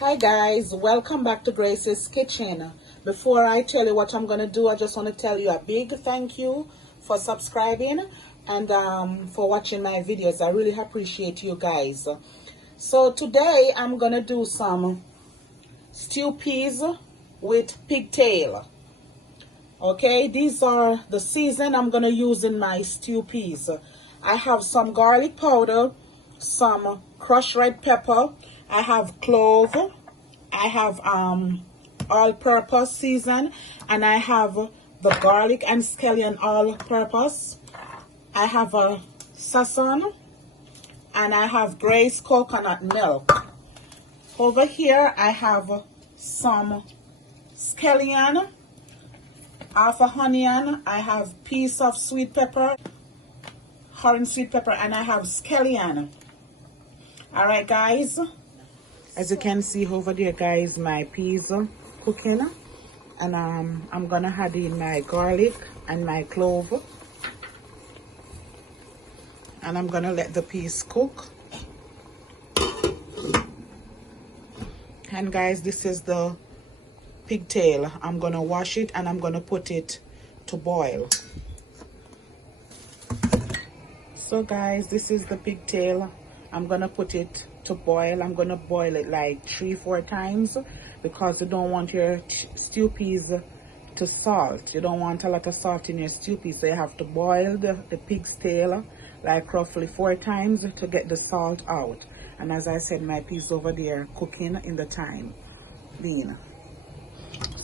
Hi guys, welcome back to Grace's Kitchen. Before I tell you what I'm gonna do, I just want to tell you a big thank you for subscribing and for watching my videos. I really appreciate you guys. So today I'm gonna do some stew peas with pigtail. Okay, these are the season I'm gonna use in my stew peas. I have some garlic powder, some crushed red pepper, I have clove, I have all-purpose season, and I have the Garlic and Scallion all-purpose. I have a Sazon, and I have Grace coconut milk. Over here I have some scallion, half a onion, I have piece of sweet pepper, orange sweet pepper, and I have scallion. Alright guys, as you can see over there guys, my peas are cooking, and I'm gonna add in my garlic and my clove, and I'm gonna let the peas cook. And guys, this is the pigtail. I'm gonna wash it and I'm gonna put it to boil. So guys, this is the pigtail. I'm gonna put it to boil. I'm gonna boil it like 3-4 times because you don't want your stew peas to salt. You don't want a lot of salt in your stew peas, so you have to boil the pig's tail like roughly 4 times to get the salt out. And as I said, my peas over there cooking in the time being.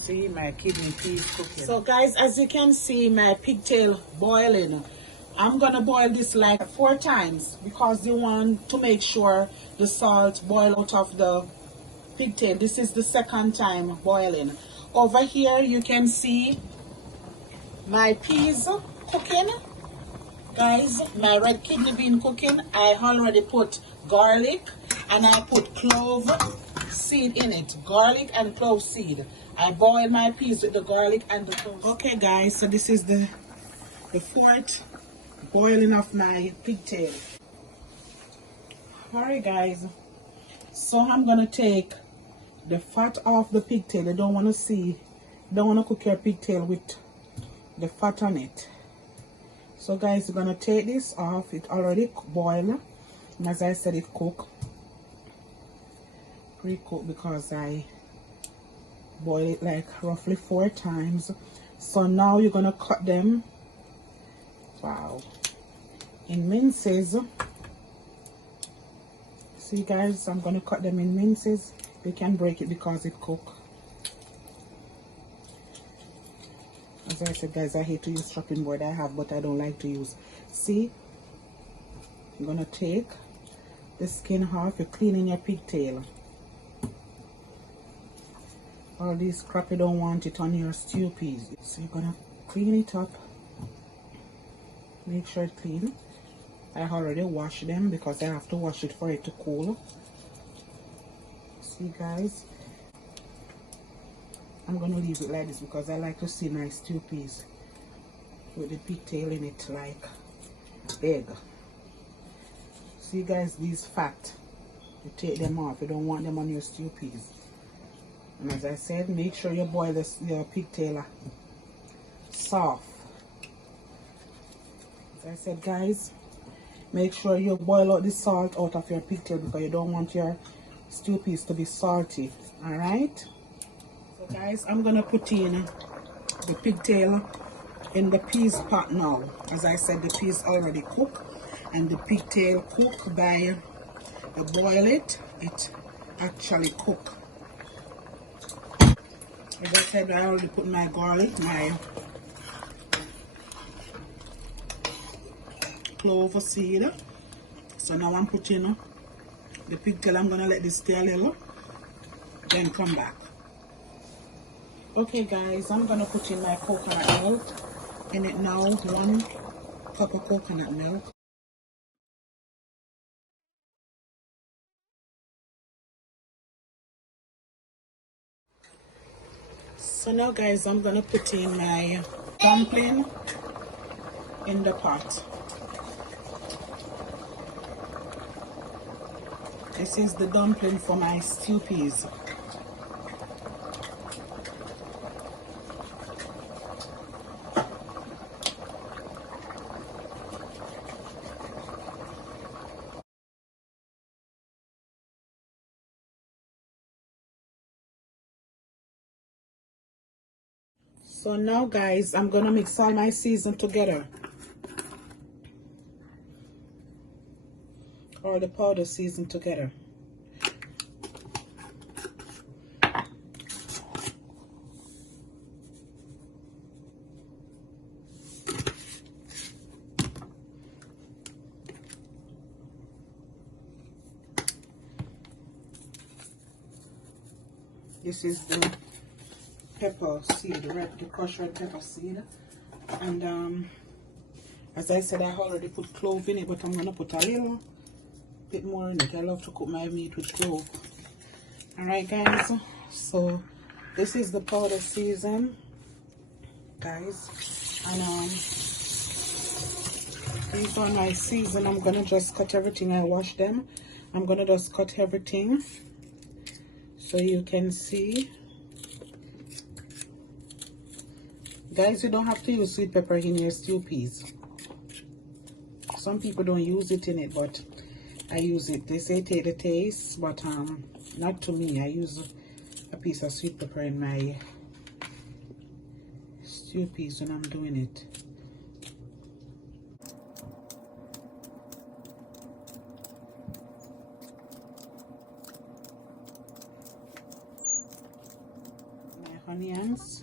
See my kidney peas cooking. So guys, as you can see, my pigtail boiling. I'm gonna boil this like 4 times because you want to make sure the salt boil out of the pigtail. This is the second time boiling. Over here you can see my peas cooking. Guys, my red kidney bean cooking. I already put garlic and I put clove seed in it. Garlic and clove seed. I boil my peas with the garlic and the clove. Okay guys, so this is the 4th boiling of my pigtail. Alright guys, so I'm gonna take the fat off the pigtail. You don't want to cook your pigtail with the fat on it. So guys, you're gonna take this off. It already boiled, and as I said, it cooked, pre-cooked, because I boil it like roughly 4 times. So now you're gonna cut them, wow, in minces. See guys, I'm gonna cut them in minces. You can break it because it cooked. As I said guys, I hate to use chopping board. I have, but I don't like to use. See, I'm gonna take the skin off. You're cleaning your pigtail. All this crap, you don't want it on your stew peas. So you're gonna clean it up. Make sure it's clean. I already washed them because I have to wash it for it to cool. See guys, I'm gonna leave it like this because I like to see my stew peas with the pigtail in it like egg. See guys, these fat, you take them off. You don't want them on your stew peas. And as I said, make sure you boil your pigtail soft. As I said guys, make sure you boil out the salt out of your pigtail because you don't want your stew peas to be salty. Alright, so guys, I'm gonna put in the pigtail in the peas pot now. As I said, the peas already cooked and the pigtail cooked by the boil it actually cooked. As I said, I already put my garlic, my clove seed. So now I'm putting the pigtail. I'm gonna let this stay a little, then come back. Okay guys, I'm gonna put in my coconut milk in it now. 1 cup of coconut milk. So now guys, I'm gonna put in my dumpling in the pot. This is the dumpling for my stew peas. So now guys, I'm gonna mix all my season together. All the powder season together. This is the pepper seed, the crushed red pepper seed. And as I said, I already put clove in it, but I'm gonna put a little bit more in it. I love to cook my meat with clove. Alright guys, so this is the powder season, guys, and these are my season. I'm gonna just cut everything. I wash them. I'm gonna just cut everything so you can see. Guys, you don't have to use sweet pepper in your stew peas. Some people don't use it in it, but I use it. They say take the taste, but not to me. I use a piece of sweet pepper in my stew peas when I'm doing it. My onions.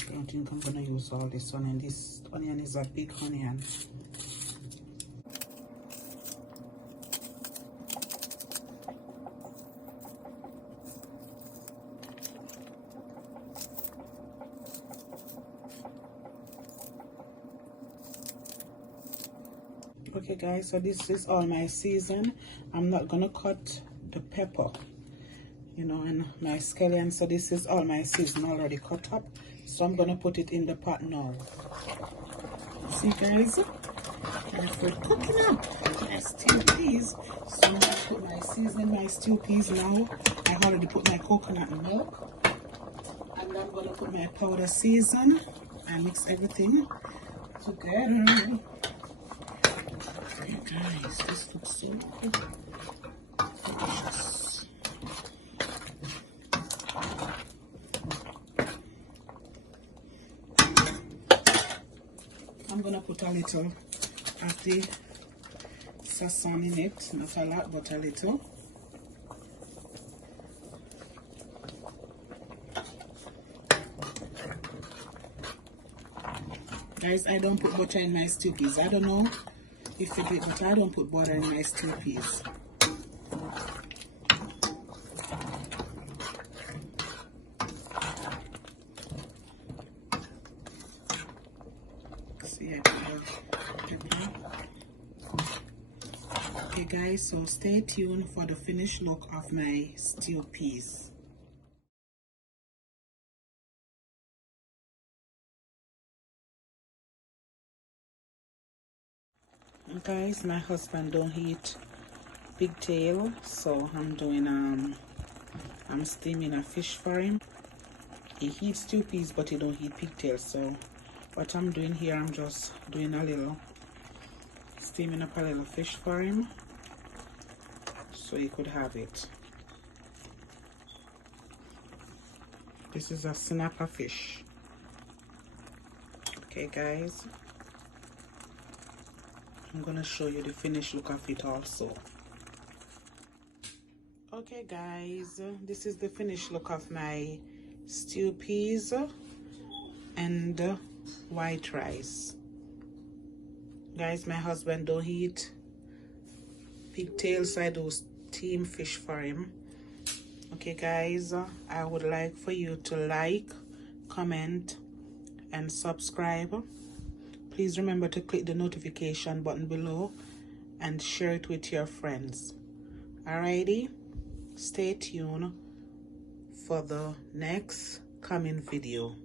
I don't think I'm gonna use all this one, and this onion is a big onion. Okay guys, so this is all my season. I'm not gonna cut the pepper, you know, and my scallion. So this is all my season already cut up. So I'm gonna put it in the pot now. See guys, and we're cooking up my stew peas. So I'm gonna put my season, my stew peas now. I already put my coconut milk, and I'm gonna put my powder season and mix everything together. Okay guys, this looks so good. Delicious. I'm gonna put a little of the Sazon in it, not a lot, but a little. Guys, I don't put butter in my stew peas. I don't know if you did, but I don't put butter in my stew peas. See, I put the pepper. Okay guys, so stay tuned for the finished look of my stew peas. Guys, my husband don't eat pigtail, so I'm doing I'm steaming a fish for him. He eats stew peas, but he don't eat pigtail. So what I'm doing here, I'm just doing a little steaming up a little fish for him, so he could have it. This is a snapper fish. Okay guys, I'm gonna show you the finished look of it also. Okay guys, this is the finished look of my stew peas and white rice. Guys, my husband don't eat pigtails, so I do steam fish for him. Okay guys, I would like for you to like, comment and subscribe. Please remember to click the notification button below and share it with your friends. Alrighty, stay tuned for the next coming video.